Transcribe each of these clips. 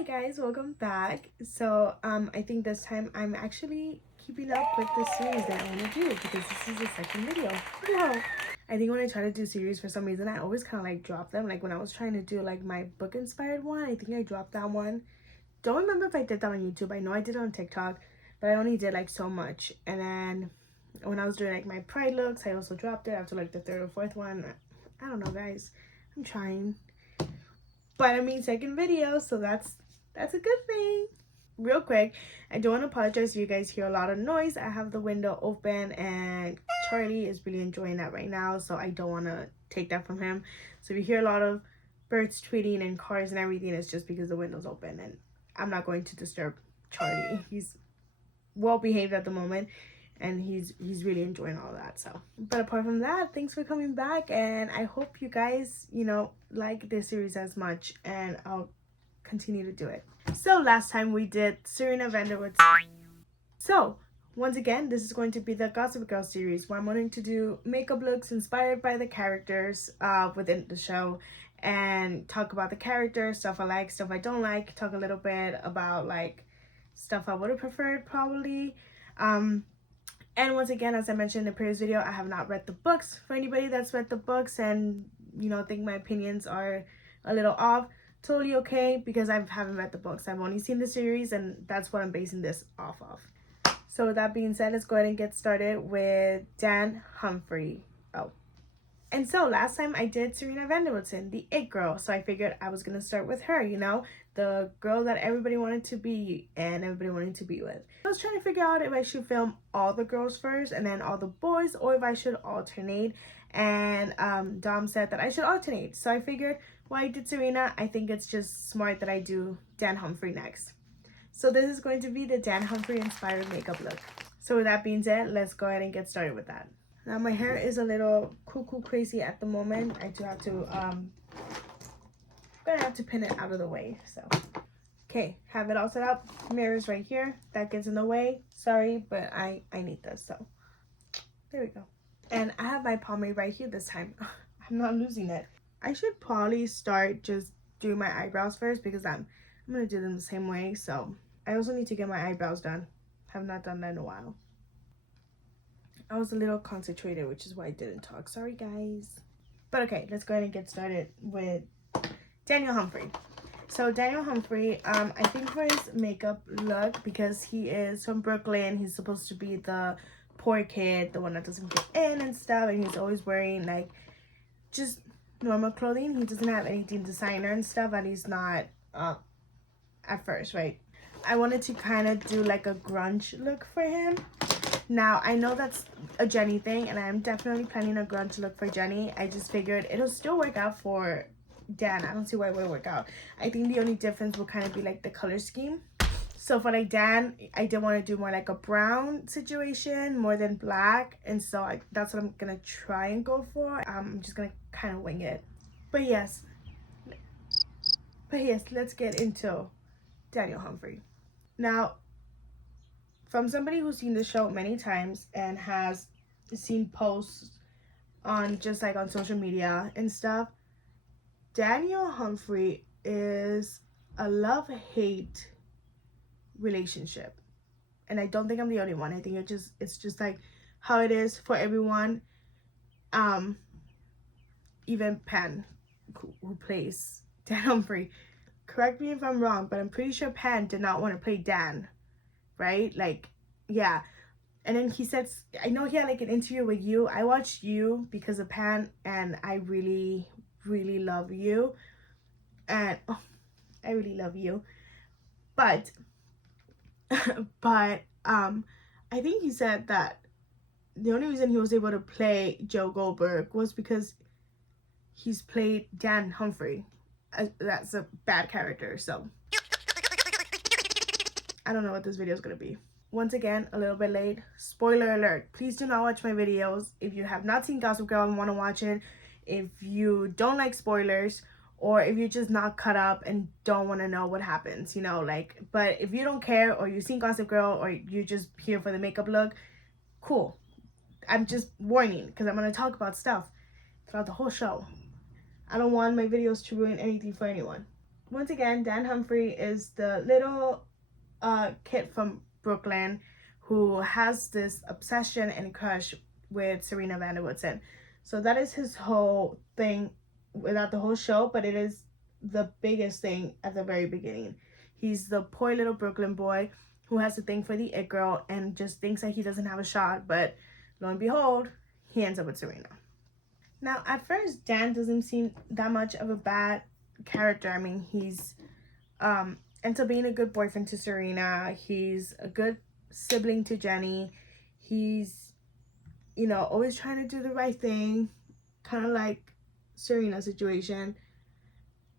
Hi guys, welcome back. So I think this time I'm actually keeping up with the series that I want to do because this is the second video. Whoa. I think when I try to do series, for some reason I always kind of like drop them. Like when I was trying to do like my book inspired one, I think I dropped that one. Don't remember if I did that on YouTube. I know I did it on TikTok, but I only did like so much. And then when I was doing like my pride looks, I also dropped it after like the third or fourth one. I don't know, guys. I'm trying. But I mean, second video, so that's a good thing. Real quick, I do want to apologize if you guys hear a lot of noise. I have the window open and Charlie is really enjoying that right now, so I don't want to take that from him. So if you hear a lot of birds tweeting and cars and everything, it's just because the window's open and I'm not going to disturb Charlie. He's well behaved at the moment and he's really enjoying all that. So but apart from that, thanks for coming back, and I hope you guys like this series as much, and I'll continue to do it. So last time we did Serena Vanderwood's. So once again, this is going to be the Gossip Girl series where I'm wanting to do makeup looks inspired by the characters within the show and talk about the characters, stuff I like, stuff I don't like, talk a little bit about like stuff I would have preferred probably. And once again, as I mentioned in the previous video, I have not read the books. For anybody that's read the books and think my opinions are a little off, totally okay, because I haven't read the books. I've only seen the series and that's what I'm basing this off of. So with that being said, let's go ahead and get started with Dan Humphrey. And so last time I did Serena Vanderwoodson, the It Girl. So I figured I was gonna start with her, the girl that everybody wanted to be and everybody wanted to be with. I was trying to figure out if I should film all the girls first and then all the boys, or if I should alternate. And Dom said that I should alternate. So I figured while I did Serena, I think it's just smart that I do Dan Humphrey next. So this is going to be the Dan Humphrey inspired makeup look. So with that being said, let's go ahead and get started with that. Now my hair is a little cuckoo crazy at the moment. I do have to gonna have to pin it out of the way. So okay, have it all set up. Mirrors right here. That gets in the way. Sorry, but I need this. So there we go. And I have my pomade right here this time. I'm not losing it. I should probably start just doing my eyebrows first because I'm gonna do them the same way. So I also need to get my eyebrows done. Have not done that in a while. I was a little concentrated, which is why I didn't talk. Sorry, guys. But okay, let's go ahead and get started with Daniel Humphrey. So Daniel Humphrey, I think for his makeup look, because he is from Brooklyn, he's supposed to be the poor kid, the one that doesn't fit in and stuff, and he's always wearing like just normal clothing. He doesn't have anything designer and stuff, and he's not at first, right? I wanted to kind of do like a grunge look for him. Now, I know that's a Jenny thing, and I'm definitely planning a grunge look for Jenny. I just figured it'll still work out for Dan. I don't see why it wouldn't work out. I think the only difference will kind of be like the color scheme. So for like Dan, I did want to do more like a brown situation more than black, and so that's what I'm gonna try and go for. I'm just gonna kind of wing it. But yes, let's get into Daniel Humphrey. Now, from somebody who's seen the show many times and has seen posts on just like on social media and stuff, Daniel Humphrey is a love-hate relationship. And I don't think I'm the only one. I think it's just like how it is for everyone. Even Pan, who plays Dan Humphrey. Correct me if I'm wrong, but I'm pretty sure Pan did not want to play Dan. Right? Like, yeah. And then he said, I know he had like an interview with You. I watched You because of Pan, and I really, really love You. And oh, I really love You. But I think he said that the only reason he was able to play Joe Goldberg was because he's played Dan Humphrey. That's a bad character, so I don't know what this video is going to be. Once again, a little bit late. Spoiler alert. Please do not watch my videos. If you have not seen Gossip Girl and want to watch it, if you don't like spoilers, or if you're just not caught up and don't want to know what happens, but if you don't care, or you've seen Gossip Girl, or you're just here for the makeup look, cool. I'm just warning, because I'm going to talk about stuff throughout the whole show. I don't want my videos to ruin anything for anyone. once again, Dan Humphrey is the little kid from Brooklyn who has this obsession and crush with Serena Van der Woodsen. So that is his whole thing without the whole show, but it is the biggest thing at the very beginning. He's the poor little Brooklyn boy who has a thing for the it girl and just thinks that he doesn't have a shot, but lo and behold, he ends up with Serena. Now, at first, Dan doesn't seem that much of a bad character. I mean, he's ends up being a good boyfriend to Serena. He's a good sibling to Jenny. He's, you know, always trying to do the right thing, kind of like Serena's situation.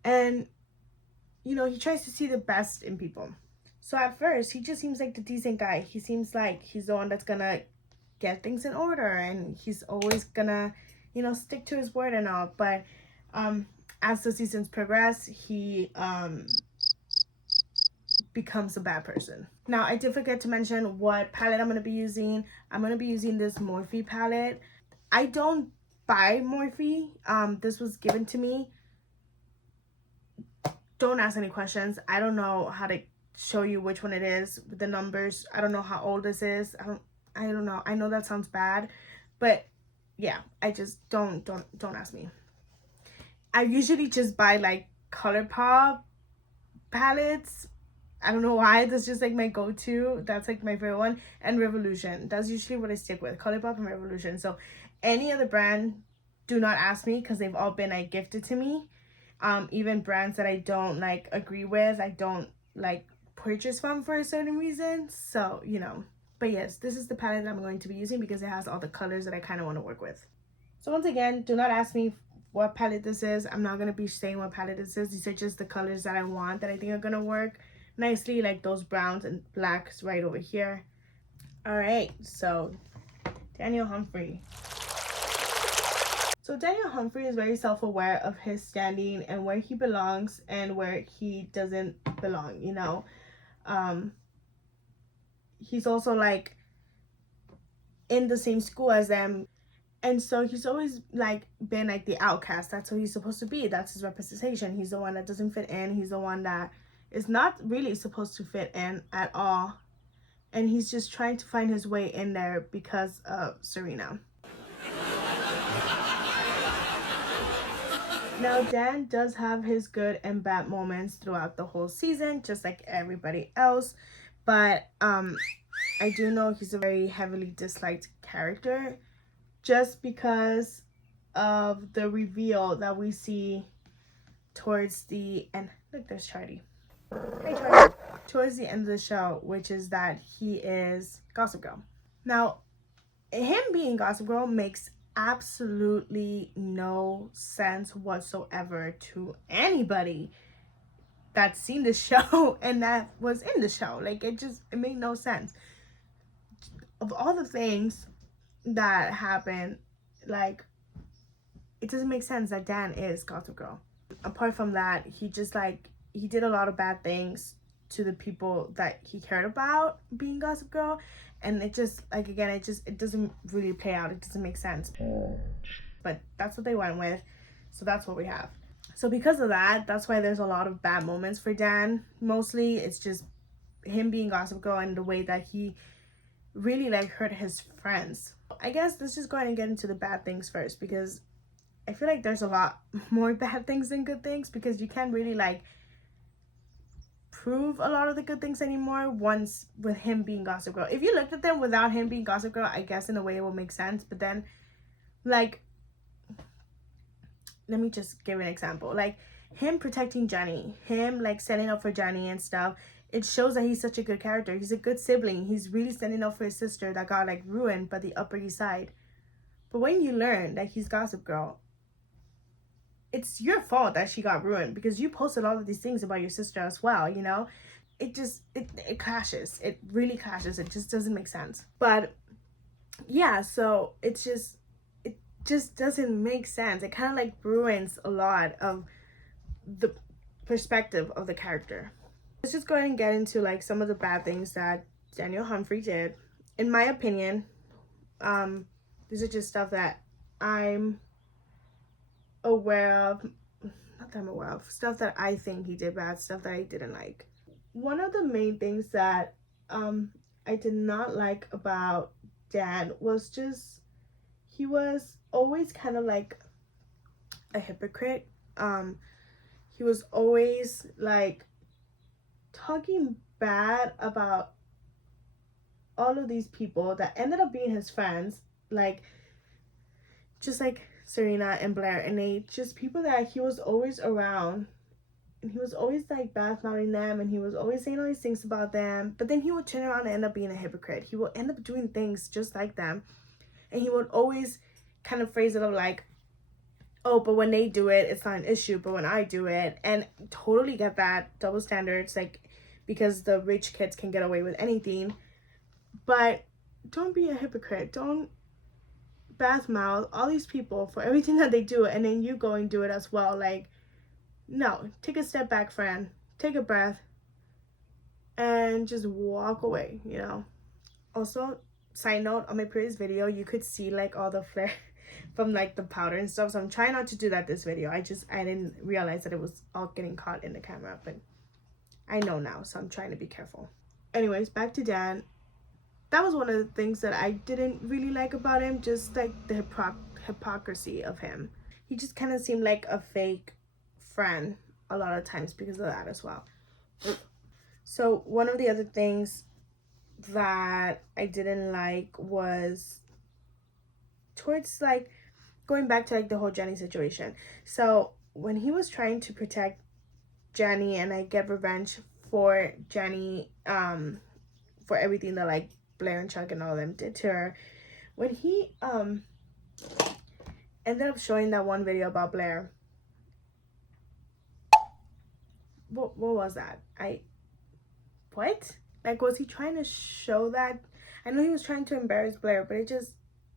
And, you know, he tries to see the best in people. So at first, he just seems like the decent guy. He seems like he's the one that's gonna get things in order, and he's always gonna, you know, stick to his word and all. But as the seasons progress, he becomes a bad person. Now, I did forget to mention what palette I'm going to be using. I'm going to be using this Morphe palette. I don't buy Morphe. This was given to me. Don't ask any questions. I don't know how to show you which one it is with the numbers. I don't know how old this is. I don't know. I know that sounds bad, but yeah, I just don't ask me. I usually just buy like ColourPop palettes. I don't know why. That's just like my go-to. That's like my favorite one. And Revolution. That's usually what I stick with. ColourPop and Revolution. So any other brand, do not ask me, because they've all been like gifted to me. Even brands that I don't like agree with, I don't like purchase from for a certain reason. So, you know. But yes, this is the palette that I'm going to be using because it has all the colors that I kind of want to work with. So once again, do not ask me what palette this is. I'm not going to be saying what palette this is. These are just the colors that I want, that I think are going to work nicely, like those browns and blacks right over here. All right, so Daniel Humphrey. So Daniel Humphrey is very self-aware of his standing and where he belongs and where he doesn't belong, you know. He's also like in the same school as them, and so he's always like been like the outcast. That's who he's supposed to be. That's his representation. He's the one that doesn't fit in. He's the one that is not really supposed to fit in at all, and he's just trying to find his way in there because of Serena. Now, Dan does have his good and bad moments throughout the whole season, just like everybody else, but I do know he's a very heavily disliked character just because of the reveal that we see towards the end. Look, there's Charlie. Hey, Charlie. Towards the end of the show, which is that he is Gossip Girl. Now, him being Gossip Girl makes absolutely no sense whatsoever to anybody that's seen the show and that was in the show. Like, it made no sense. Of all the things that happened, like, it doesn't make sense that Dan is Gossip Girl. Apart from that, he did a lot of bad things to the people that he cared about being Gossip Girl, and it just, like, again, it doesn't really play out. It doesn't make sense, but that's what they went with, so that's what we have. So because of that, that's why there's a lot of bad moments for Dan. Mostly it's just him being Gossip Girl and the way that he really like hurt his friends. I guess let's just go ahead and get into the bad things first, because I feel like there's a lot more bad things than good things, because you can't really like prove a lot of the good things anymore once with him being Gossip Girl. If you looked at them without him being Gossip Girl, I guess in a way it will make sense, but then like, let me just give an example. Like him protecting Jenny, him like standing up for Jenny and stuff, it shows that he's such a good character. He's a good sibling. He's really standing up for his sister that got like ruined by the Upper East Side. But when you learn that he's Gossip Girl, it's your fault that she got ruined, because you posted all of these things about your sister as well, you know? It clashes. It really clashes. It just doesn't make sense. But yeah, so it just doesn't make sense. It kind of like ruins a lot of the perspective of the character. Let's just go ahead and get into like some of the bad things that Daniel Humphrey did. In my opinion, these are just stuff that I'm aware of, not that I'm aware of. Stuff that I think he did bad, stuff that I didn't like. One of the main things that I did not like about Dan was just he was always kind of like a hypocrite. He was always like talking bad about all of these people that ended up being his friends, like just like Serena and Blair and Nate, just people that he was always around, and he was always like bad mouthing them, and he was always saying all these things about them, but then he would turn around and end up being a hypocrite. He would end up doing things just like them, and he would always kind of phrase it up like, oh, but when they do it, it's not an issue, but when I do it, and totally get that double standards, like, because the rich kids can get away with anything. But don't be a hypocrite. Don't bath mouth all these people for everything that they do, and then you go and do it as well. Like, no, take a step back, friend. Take a breath and just walk away, you know. Also, side note, on my previous video, you could see like all the flare from like the powder and stuff. So I'm trying not to do that this video. I didn't realize that it was all getting caught in the camera, but I know now, so I'm trying to be careful. Anyways, back to Dan. That was one of the things that I didn't really like about him, just like the hypocrisy of him. He just kind of seemed like a fake friend a lot of times because of that as well. So one of the other things that I didn't like was towards like going back to like the whole Jenny situation. So when he was trying to protect Jenny and like get revenge for Jenny, for everything that like Blair and Chuck and all of them did to her, when he ended up showing that one video about Blair, what was that? What? Like, was he trying to show that? I know he was trying to embarrass Blair, but it just,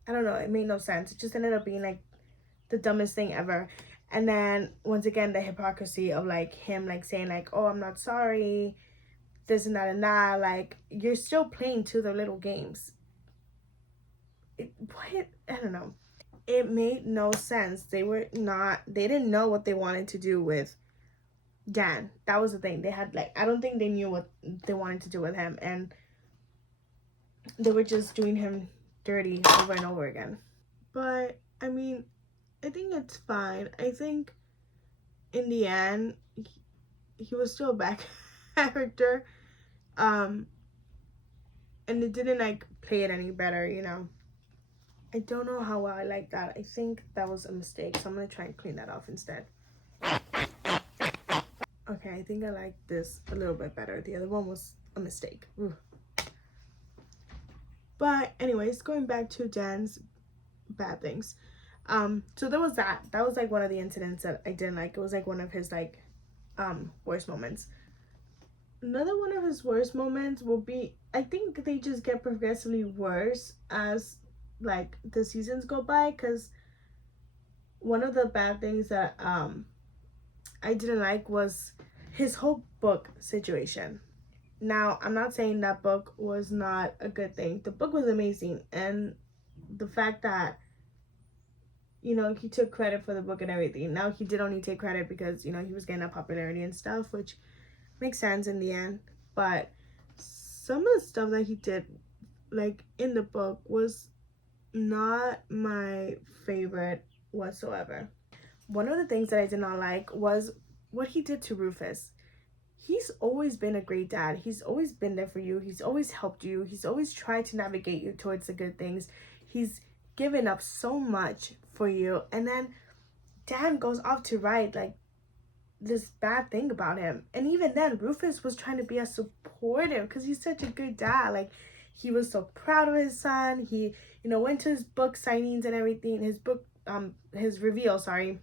I don't know, it made no sense. It just ended up being like the dumbest thing ever. And then once again, the hypocrisy of like him like saying like, oh, I'm not sorry, this and that, like, you're still playing to their little games. What? I don't know. It made no sense. They didn't know what they wanted to do with Dan. That was the thing. They had like, I don't think they knew what they wanted to do with him, and they were just doing him dirty over and over again. But I mean, I think it's fine. I think in the end, he was still a bad character, and it didn't like play it any better, you know. I don't know how well I like that. I think that was a mistake, so I'm gonna try and clean that off instead. Okay, I think I like this a little bit better. The other one was a mistake. Ooh. But anyways, going back to Dan's bad things. So there was that was like one of the incidents that I didn't like. It was like one of his like worst moments. Another one of his worst moments will be, I think they just get progressively worse as like the seasons go by, because one of the bad things that I didn't like was his whole book situation. Now, I'm not saying that book was not a good thing. The book was amazing, and the fact that, you know, he took credit for the book and everything. Now, he did only take credit because, you know, he was getting a popularity and stuff, which makes sense in the end. But some of the stuff that he did, like, in the book was not my favorite whatsoever. One of the things that I did not like was what he did to Rufus. He's always been a great dad. He's always been there for you. He's always helped you. He's always tried to navigate you towards the good things. He's given up so much for you. And then Dan goes off to write like this bad thing about him. And even then, Rufus was trying to be as supportive because he's such a good dad. Like, he was so proud of his son. He, you know, went to his book signings and everything, his reveal, sorry.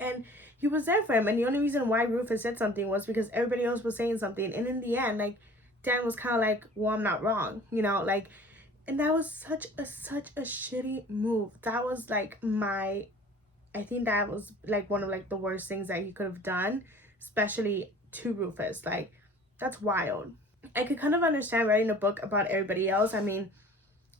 And he was there for him. And the only reason why Rufus said something was because everybody else was saying something. And in the end, like, Dan was kind of like, well, I'm not wrong, you know, like, and that was such a shitty move. That was like I think that was like one of like the worst things that he could have done, especially to Rufus. Like, that's wild. I could kind of understand writing a book about everybody else. I mean,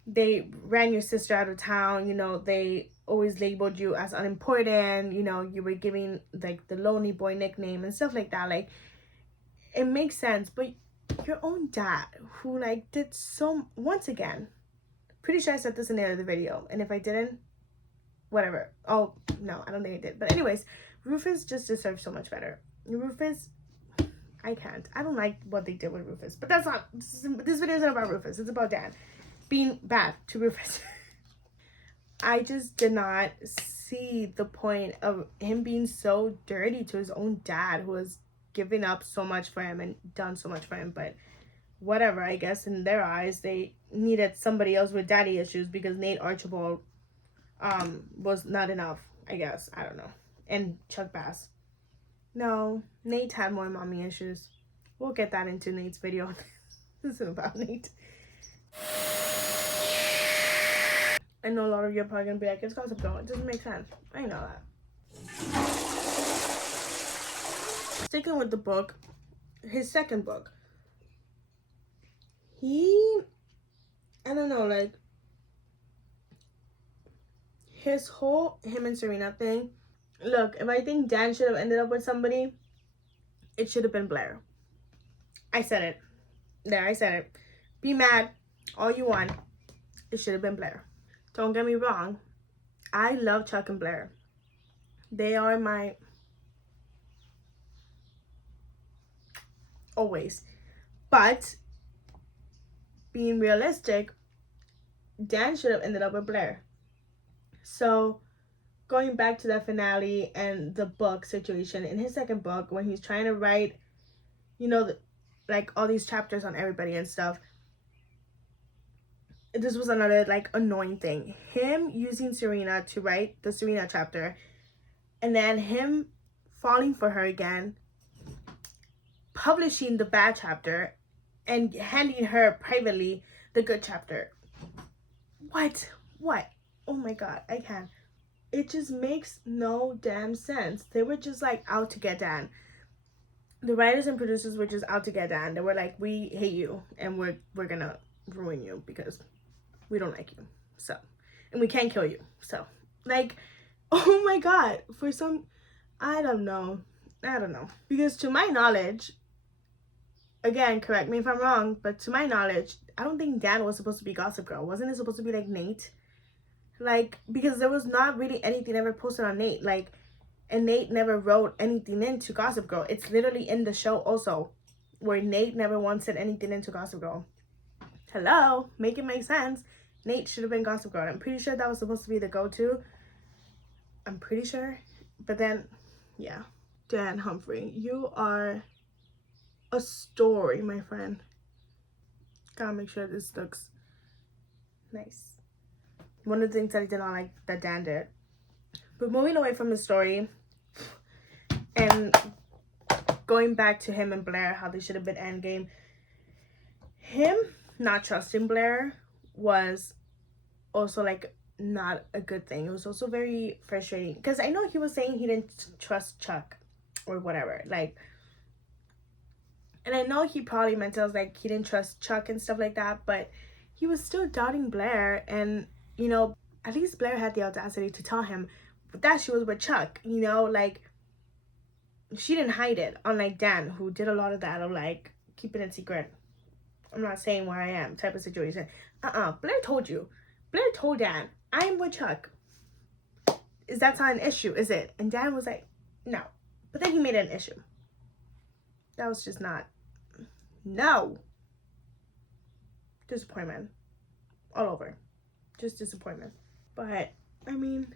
they ran your sister out of town, you know, they always labeled you as unimportant, you know, you were giving like the lonely boy nickname and stuff like that. Like, it makes sense, but your own dad who like did so, once again, pretty sure I said this in the other video, and if I didn't, whatever. Oh no, I don't think I did. But anyways, Rufus just deserves so much better. Rufus, I can't. I don't like what they did with Rufus. But that's not, this video isn't about Rufus. It's about Dan being bad to Rufus. I just did not see the point of him being so dirty to his own dad, who was giving up so much for him and done so much for him. But whatever, I guess in their eyes, they needed somebody else with daddy issues because Nate Archibald was not enough, I guess. I don't know. And Chuck Bass. No, Nate had more mommy issues. We'll get that into Nate's video. This isn't about Nate. I know a lot of you are probably gonna be like, it's Gossip Girl. It doesn't make sense. I know that. Sticking with the book, his second book, I don't know, like, his whole him and Serena thing. Look, if I think Dan should have ended up with somebody, it should have been Blair. I said it. There, I said it. Be mad all you want. It should have been Blair. Don't get me wrong. I love Chuck and Blair. They are my... always. But, being realistic, Dan should have ended up with Blair. So, going back to that finale and the book situation, in his second book, when he's trying to write, you know, like all these chapters on everybody and stuff, this was another like annoying thing. Him using Serena to write the Serena chapter, and then him falling for her again, publishing the bad chapter, and handing her privately the good chapter. What? Oh my god, I can't. It just makes no damn sense. They were just like out to get Dan. The writers and producers were just out to get Dan. They were like, we hate you and we're gonna ruin you because we don't like you. So, and we can't kill you. So, like, oh my god. For some, I don't know. Because to my knowledge, again, correct me if I'm wrong, but to my knowledge, I don't think Dan was supposed to be Gossip Girl. Wasn't it supposed to be like Nate? Like, because there was not really anything ever posted on Nate. Like, and Nate never wrote anything into Gossip Girl. It's literally in the show also, where Nate never once said anything into Gossip Girl. Hello? Make it make sense. Nate should have been Gossip Girl. I'm pretty sure that was supposed to be the go-to. I'm pretty sure. But then, yeah. Dan Humphrey, you are a story, my friend. Gotta make sure this looks nice. One of the things that I did not like that Dan did. But moving away from the story and going back to him and Blair, how they should have been endgame. Him not trusting Blair was also like not a good thing. It was also very frustrating because I know he was saying he didn't trust Chuck or whatever. Like, and I know he probably meant it was like he didn't trust Chuck and stuff like that, but he was still doubting Blair. And you know, at least Blair had the audacity to tell him that she was with Chuck, you know, like, she didn't hide it, unlike Dan, who did a lot of that, of, like, keeping it secret. I'm not saying where I am type of situation. Blair told you. Blair told Dan, I'm with Chuck. Is that not an issue, is it? And Dan was like, no. But then he made it an issue. That was just not, no. Disappointment. All over. Just disappointment. But, I mean,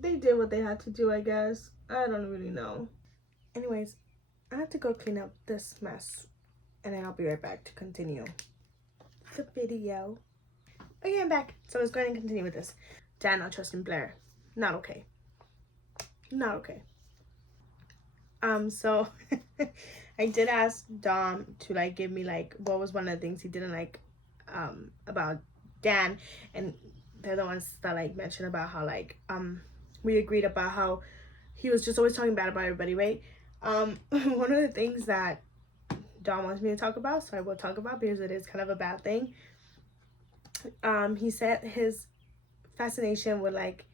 they did what they had to do, I guess. I don't really know. Anyways, I have to go clean up this mess. And then I'll be right back to continue the video. Okay, I'm back. So let's go ahead and continue with this. Dan not trusting Blair. Not okay. Not okay. So, I did ask Dom to, like, give me, like, what was one of the things he didn't like about Dan. And they're the ones that like mentioned about how like we agreed about how he was just always talking bad about everybody, right? One of the things that Dom wants me to talk about, so I will talk about because it is kind of a bad thing. He said his fascination with like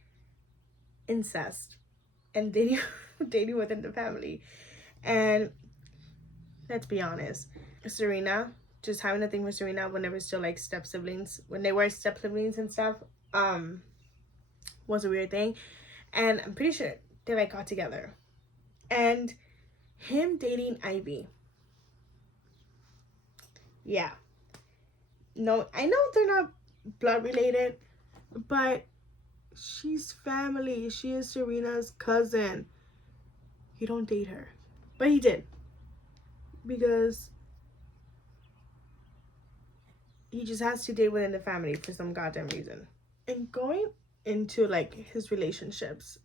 incest and dating dating within the family. And let's be honest, Serena, just having a thing with Serena when they were still like step siblings, when they were step siblings and stuff, was a weird thing. And I'm pretty sure they like got together. And him dating Ivy, yeah, no, I know they're not blood related, but she's family. She is Serena's cousin. You don't date her. But he did. Because he just has to date within the family for some goddamn reason. And going into like his relationships,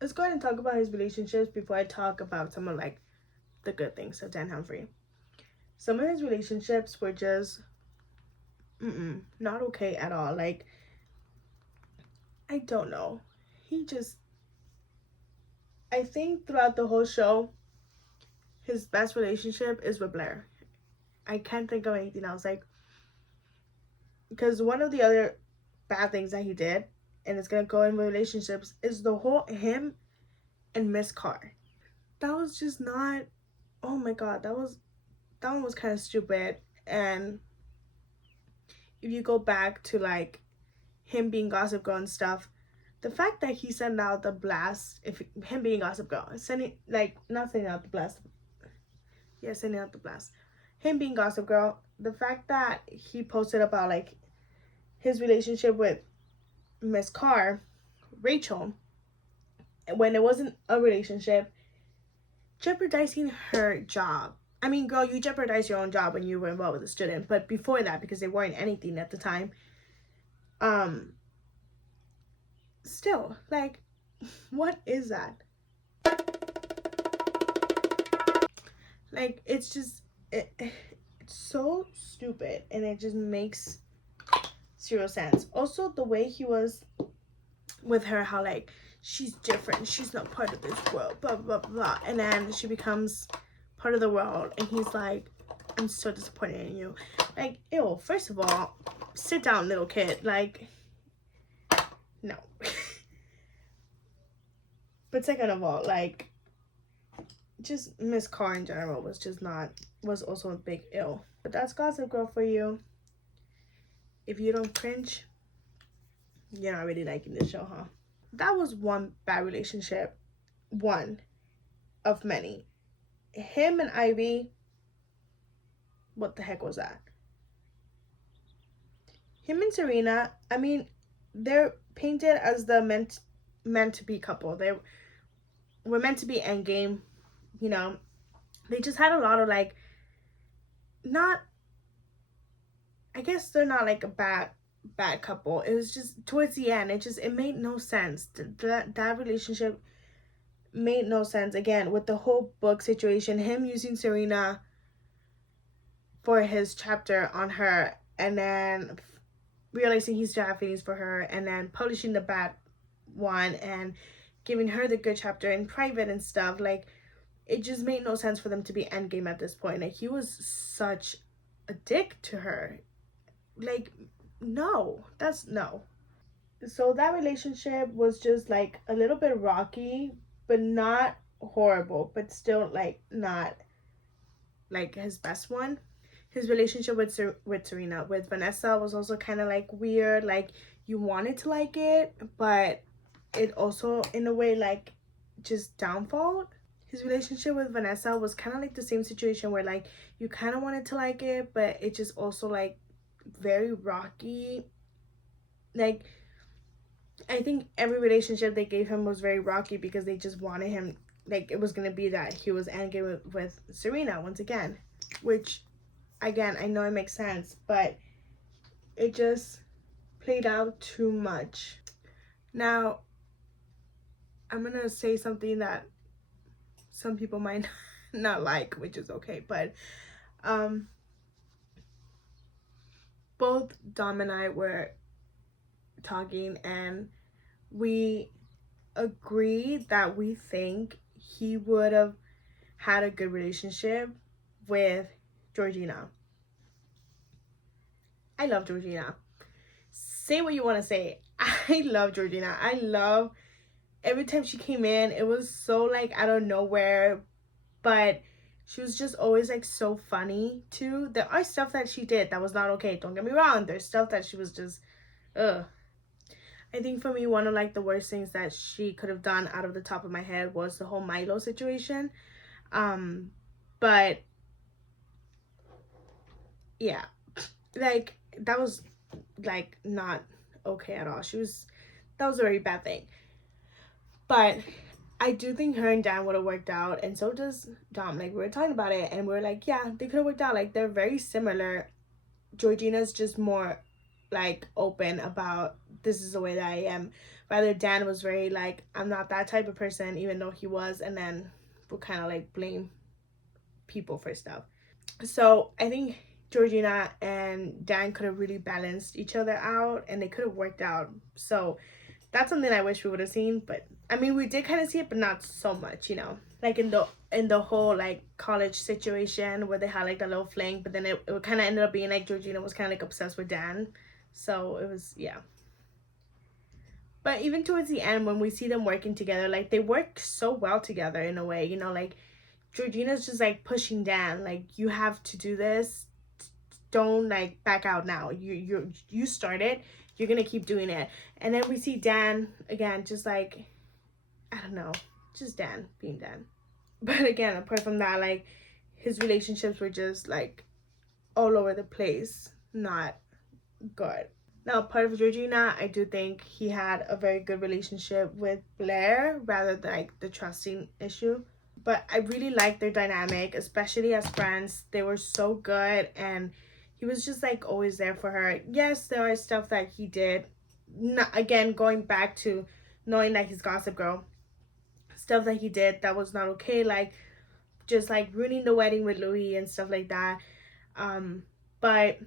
let's go ahead and talk about his relationships before I talk about some of like the good things of Dan Humphrey. Some of his relationships were just not okay at all. Like, I don't know. He just, I think throughout the whole show, his best relationship is with Blair. I can't think of anything else. Like, because one of the other bad things that he did, and it's gonna go in with relationships, is the whole him and Miss Carr. That was just not. Oh my god, that one was kind of stupid. And if you go back to like him being Gossip Girl and stuff, the fact that he sent out the blast, if him being Gossip Girl, sending like not sending out the blast, yeah, sending out the blast, him being Gossip Girl, the fact that he posted about like his relationship with Miss Carr, Rachel, when it wasn't a relationship, jeopardizing her job. I mean, girl, you jeopardized your own job when you were involved with a student, but before that, because they weren't anything at the time, still, like, what is that? Like, it's just, it's so stupid, and it just makes zero sense. Also, the way he was with her, how, like, she's different, she's not part of this world, blah, blah, blah, and then she becomes part of the world, and he's like, I'm so disappointed in you. Like, ew, first of all, sit down, little kid. Like, no. But second of all, like, just Miss Carr in general was just not, was also a big ill. But that's Gossip Girl for you. If you don't cringe, you're not really liking this show, huh? That was one bad relationship. One of many. Him and Ivy, what the heck was that? Him and Serena, I mean, they're painted as the meant to be couple. They were meant to be endgame, you know. They just had a lot of like, not, I guess they're not like a bad couple. It was just towards the end, it made no sense. That relationship made no sense. Again, with the whole book situation, him using Serena for his chapter on her, and then realizing he still had feelings for her, and then publishing the bad one and giving her the good chapter in private and stuff. Like, it just made no sense for them to be endgame at this point. Like, he was such a dick to her. Like, no, that's no. So that relationship was just like a little bit rocky, but not horrible, but still like not like his best one. His relationship with Serena, with Vanessa, was also kind of like weird. Like, you wanted to like it, but it also in a way like just downfall. His relationship with Vanessa was kind of like the same situation where like you kind of wanted to like it, but it just also like very rocky. Like, I think every relationship they gave him was very rocky because they just wanted him, like, it was gonna be that he was angry with Serena once again, which again, I know it makes sense, but it just played out too much. Now, I'm gonna say something that some people might not like, which is okay, but both Dom and I were talking, and we agree that we think he would have had a good relationship with Georgina. I love Georgina. Say what you want to say. I love Georgina. I love every time she came in, it was so like out of nowhere, but she was just always like so funny too. There are stuff that she did that was not okay. Don't get me wrong. There's stuff that she was just, ugh. I think for me, one of like the worst things that she could have done out of the top of my head was the whole Milo situation. Um, but yeah, like that was like not okay at all. That was a very bad thing. But I do think her and Dan would have worked out, and so does Dom. Like we were talking about it, and we are like, yeah, they could have worked out. Like they're very similar. Georgina's just more like open about this is the way that I am. Rather, Dan was very like, I'm not that type of person, even though he was, and then would kind of like blame people for stuff. So I think Georgina and Dan could have really balanced each other out, and they could have worked out. So that's something I wish we would have seen. But I mean, we did kind of see it, but not so much, you know. Like in the whole like college situation where they had like the little fling, but then it kind of ended up being like Georgina was kind of like obsessed with Dan. So it was, yeah. But even towards the end, when we see them working together, like they work so well together in a way, you know, like Georgina's just like pushing Dan, like you have to do this. Don't like back out now. You started. You're gonna keep doing it. And then we see Dan again, just like I don't know, just Dan being Dan. But again, apart from that, like his relationships were just like all over the place, not good. Now, part of Georgina, I do think he had a very good relationship with Blair rather than like the trusting issue. But I really liked their dynamic, especially as friends. They were so good, and he was just like always there for her. Yes, there are stuff that he did. Not, again, going back to knowing that he's Gossip Girl, stuff that he did that was not okay, like just like ruining the wedding with Louis and stuff like that. But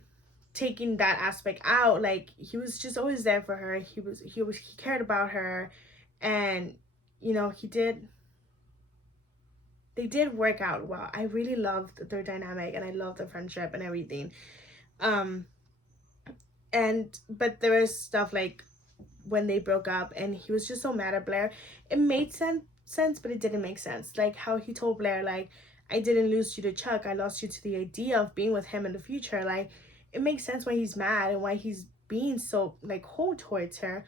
taking that aspect out, like he was just always there for her. He cared about her, and you know they did work out well. I really loved their dynamic, and I loved the friendship and everything. Um, and but there was stuff like when they broke up, and he was just so mad at Blair. It made sense, but it didn't make sense. Like how he told Blair, like, I didn't lose you to Chuck. I lost you to the idea of being with him in the future. Like, it makes sense why he's mad and why he's being so like cold towards her.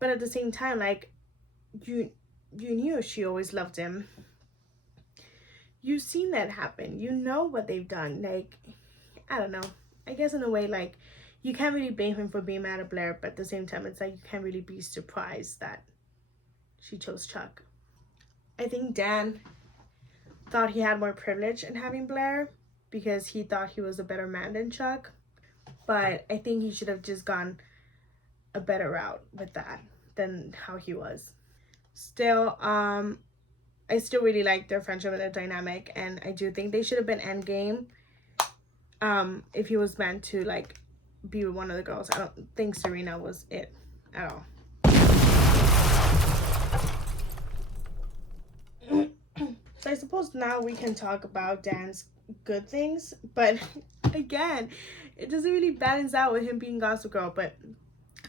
But at the same time, like you knew she always loved him. You've seen that happen. You know what they've done. Like, I don't know. I guess in a way, like, you can't really blame him for being mad at Blair, but at the same time, it's like you can't really be surprised that she chose Chuck. I think Dan thought he had more privilege in having Blair because he thought he was a better man than Chuck. But I think he should have just gone a better route with that than how he was. Still, I still really like their friendship and their dynamic, and I do think they should have been endgame. If he was meant to like be with one of the girls, I don't think Serena was it at all. So I suppose now we can talk about Dan's good things, but again, it doesn't really balance out with him being Gossip Girl. But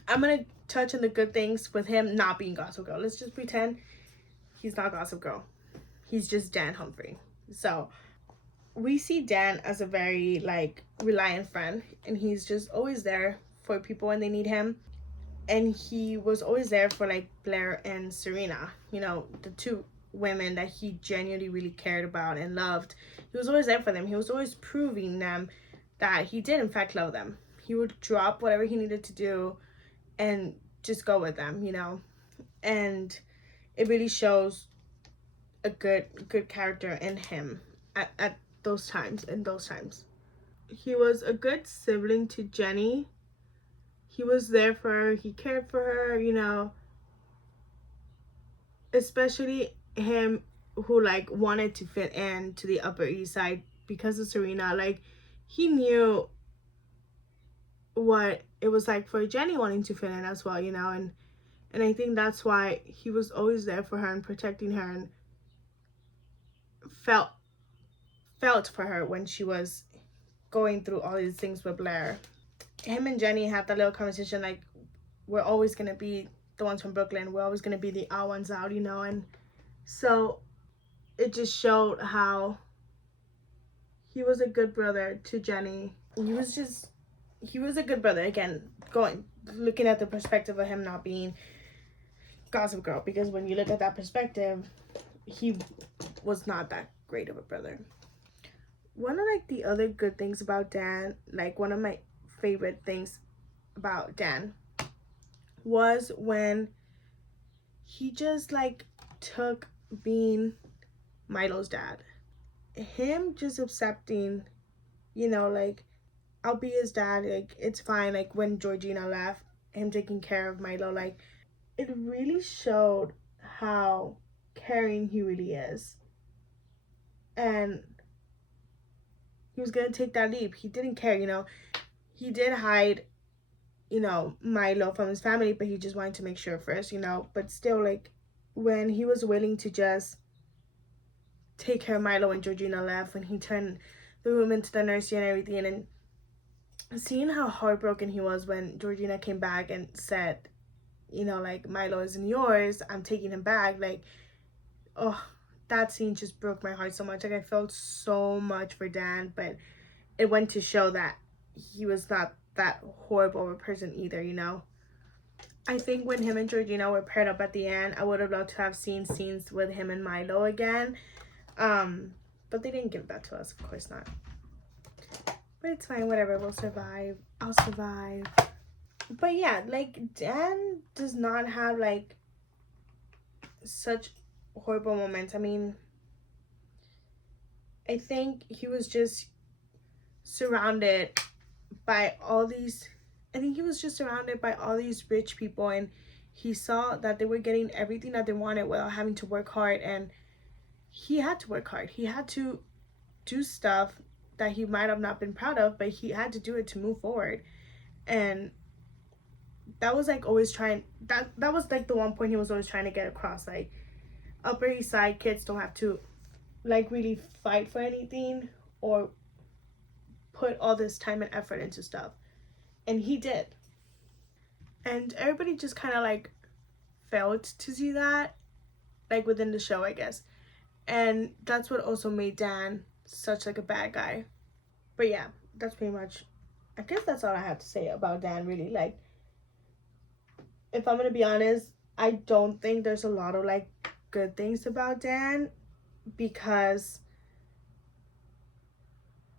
I'm gonna touch on the good things with him not being Gossip Girl. Let's just pretend he's not Gossip Girl. He's just Dan Humphrey. So we see Dan as a very like reliant friend, and he's just always there for people when they need him. And he was always there for like Blair and Serena, you know, the two women that he genuinely really cared about and loved. He was always there for them. He was always proving them that he did in fact love them. He would drop whatever he needed to do and just go with them, you know. And it really shows a good character in him at those times. He was a good sibling to Jenny. He was there for her. He cared for her, you know. Especially him who like wanted to fit in to the Upper East Side because of Serena. Like he knew what it was like for Jenny wanting to fit in as well, you know, and I think that's why he was always there for her and protecting her and felt for her when she was going through all these things with Blair. Him and Jenny had that little conversation like we're always gonna be the ones from Brooklyn. We're always gonna be the odd ones out, you know. And so it just showed how he was a good brother to Jenny. He was a good brother. Again, looking at the perspective of him not being Gossip Girl, because when you look at that perspective, he was not that great of a brother. One of like the other good things about Dan, like one of my favorite things about Dan, was when he just like took being Milo's dad. Him just accepting, you know, like, I'll be his dad, like, it's fine. Like, when Georgina left, him taking care of Milo, like, it really showed how caring he really is. And he was gonna take that leap. He didn't care, you know. He did hide, you know, Milo from his family, but he just wanted to make sure first, you know. But still, like, when he was willing to just take care of Milo when Georgina left, when he turned the room into the nursery and everything, and seeing how heartbroken he was when Georgina came back and said, you know, like, Milo isn't yours, I'm taking him back, like, oh, that scene just broke my heart so much. Like, I felt so much for Dan, but it went to show that he was not that horrible of a person either, you know. I think when him and Georgina were paired up at the end, I would have loved to have seen scenes with him and Milo again. But they didn't give that to us, of course not. But it's fine, whatever, we'll survive. I'll survive. But yeah, like, Dan does not have, like, such horrible moments. I mean, I think he was just surrounded by all these, rich people, and he saw that they were getting everything that they wanted without having to work hard, and he had to work hard. He had to do stuff that he might have not been proud of, but he had to do it to move forward. And that was like always trying, that was like the one point he was always trying to get across, like, Upper East Side kids don't have to like really fight for anything or put all this time and effort into stuff, and he did. And everybody just kind of like failed to see that, like, within the show, I guess. And that's what also made Dan such like a bad guy. But yeah, that's pretty much, I guess that's all I have to say about Dan, really. Like, if I'm gonna be honest, I don't think there's a lot of like good things about Dan, because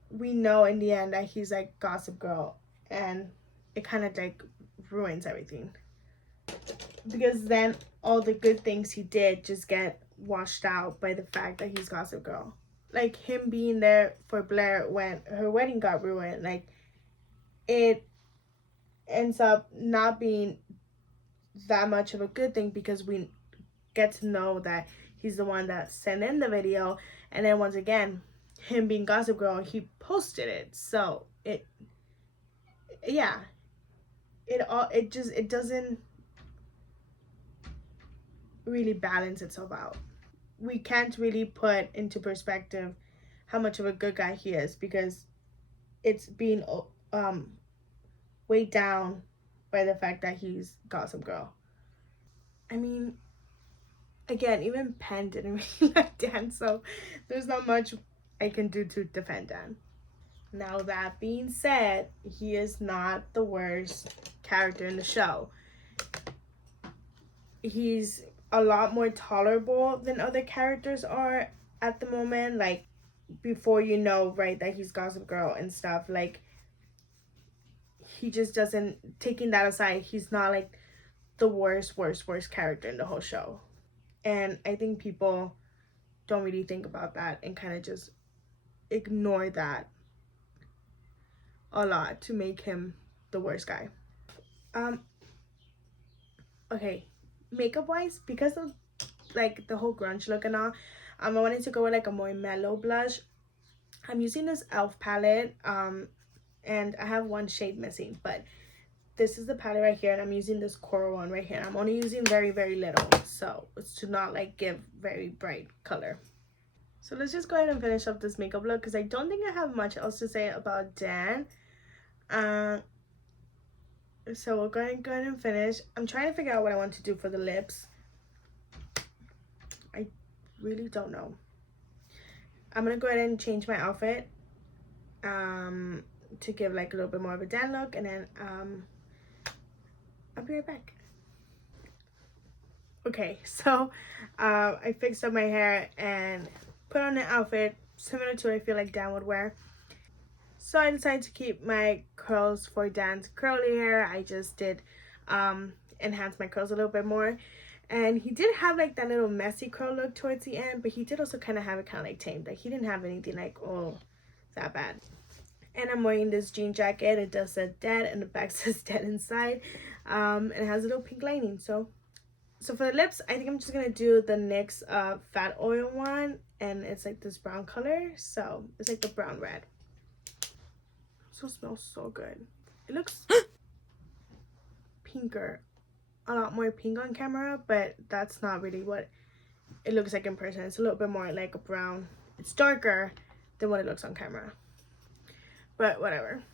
we know in the end that he's like Gossip Girl, and it kind of like ruins everything, because then all the good things he did just get washed out by the fact that he's Gossip Girl. Like, him being there for Blair when her wedding got ruined, like, it ends up not being that much of a good thing, because we get to know that he's the one that sent in the video, and then once again, him being Gossip Girl, he posted it. So it doesn't really balance itself out. We can't really put into perspective how much of a good guy he is, because it's being weighed down by the fact that he's Gossip Girl. I mean, again, even Penn didn't really like Dan, so there's not much I can do to defend Dan. Now, that being said, he is not the worst character in the show. He's a lot more tolerable than other characters are at the moment. Like, before you know, right, that he's Gossip Girl and stuff, like, he just doesn't, taking that aside, he's not like the worst character in the whole show. And I think people don't really think about that and kind of just ignore that a lot to make him the worst guy. Okay, makeup wise, because of like the whole grunge look and all, I wanted to go with like a more mellow blush. I'm using this e.l.f. palette, and I have one shade missing, but this is the palette right here, and I'm using this coral one right here, and I'm only using very little, so it's to not like give very bright color. So let's just go ahead and finish up this makeup look, because I don't think I have much else to say about Dan. So we'll go ahead and finish. I'm trying to figure out what I want to do for the lips. I really don't know. I'm gonna go ahead and change my outfit to give like a little bit more of a Dan look, and then I'll be right back. Okay, so I fixed up my hair and put on an outfit similar to what I feel like Dan would wear. So I decided to keep my curls for Dan's curly hair. I just did enhance my curls a little bit more. And he did have like that little messy curl look towards the end, but he did also kind of have it kind of like tamed. Like he didn't have anything like, oh, that bad. And I'm wearing this jean jacket. It does say dead and the back says dead inside. And it has a little pink lining. So for the lips, I think I'm just gonna do the NYX fat oil one, and it's like this brown color. So it's like the brown red. So it smells so good. It looks pinker, a lot more pink on camera, but that's not really what it looks like in person. It's a little bit more like a brown. It's darker than what it looks on camera, but whatever.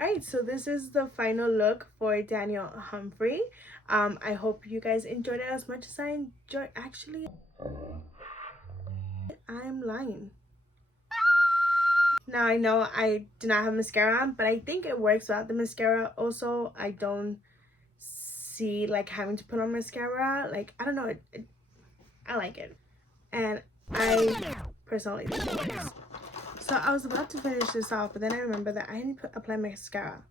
Alright, so this is the final look for Daniel Humphrey. I hope you guys enjoyed it as much as I enjoyed. Actually, I'm lying. Now I know I do not have mascara on, but I think it works without the mascara. Also, I don't see like having to put on mascara. Like, I don't know, I like it, and I personally think it works. So I was about to finish this off, but then I remember that I didn't apply mascara.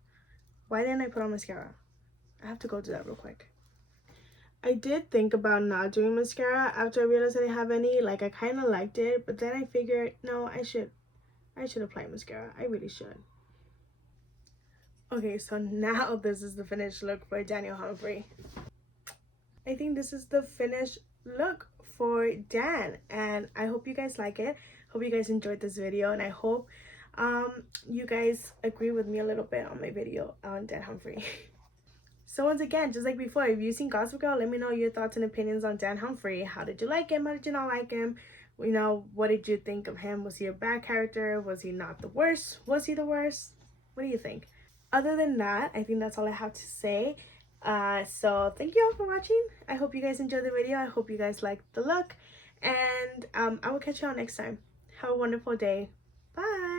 Why didn't I put on mascara? I have to go do that real quick. I did think about not doing mascara after I realized I didn't have any. Like, I kind of liked it, but then I figured, no, I should apply mascara. I really should. Okay, so now this is the finished look for Daniel Humphrey. I think this is the finished look for Dan, and I hope you guys like it. Hope you guys enjoyed this video, and I hope you guys agree with me a little bit on my video on Dan Humphrey. So once again, just like before, if you've seen Gossip Girl, let me know your thoughts and opinions on Dan Humphrey. How did you like him? How did you not like him? You know, what did you think of him? Was he a bad character? Was he not the worst? Was he the worst? What do you think? Other than that, I think that's all I have to say. So thank you all for watching. I hope you guys enjoyed the video. I hope you guys liked the look. And I will catch you all next time. Have a wonderful day. Bye.